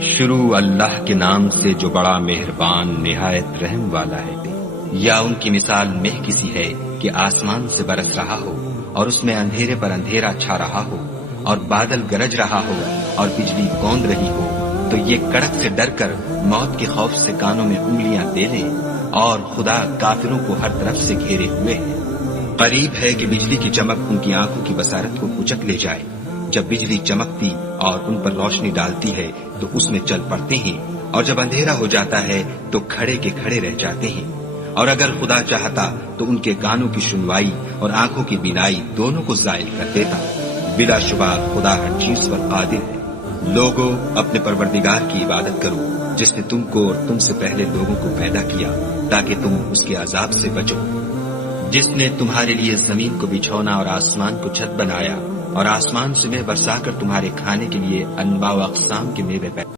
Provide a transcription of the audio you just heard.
شروع اللہ کے نام سے جو بڑا مہربان نہایت رحم والا ہے۔ یا ان کی مثال میں کسی ہے کہ آسمان سے برس رہا ہو اور اس میں اندھیرے پر اندھیرا چھا رہا ہو اور بادل گرج رہا ہو اور بجلی گونج رہی ہو، تو یہ کڑک سے ڈر کر موت کے خوف سے کانوں میں انگلیاں دے لیں، اور خدا کافروں کو ہر طرف سے گھیرے ہوئے ہے۔ قریب ہے کہ بجلی کی چمک ان کی آنکھوں کی بصارت کو کچک لے جائے۔ جب بجلی چمکتی اور ان پر روشنی ڈالتی ہے تو اس میں چل پڑتے ہیں، اور جب اندھیرا ہو جاتا ہے تو کھڑے کے کھڑے رہ جاتے ہیں۔ اور اگر خدا چاہتا تو ان کے کانوں کی سنوائی اور آنکھوں کی بینائی دونوں کو زائل کر دیتا۔ بلا شبہ خدا ہر چیز پر قادر ہے۔ لوگوں، اپنے پروردگار کی عبادت کرو جس نے تم کو اور تم سے پہلے لوگوں کو پیدا کیا تاکہ تم اس کے عذاب سے بچو، جس نے تمہارے لیے زمین کو بچھونا اور آسمان کو چھت بنایا، اور آسمان سے میں برسا کر تمہارے کھانے کے لیے انواع و اقسام کے میوے پیدا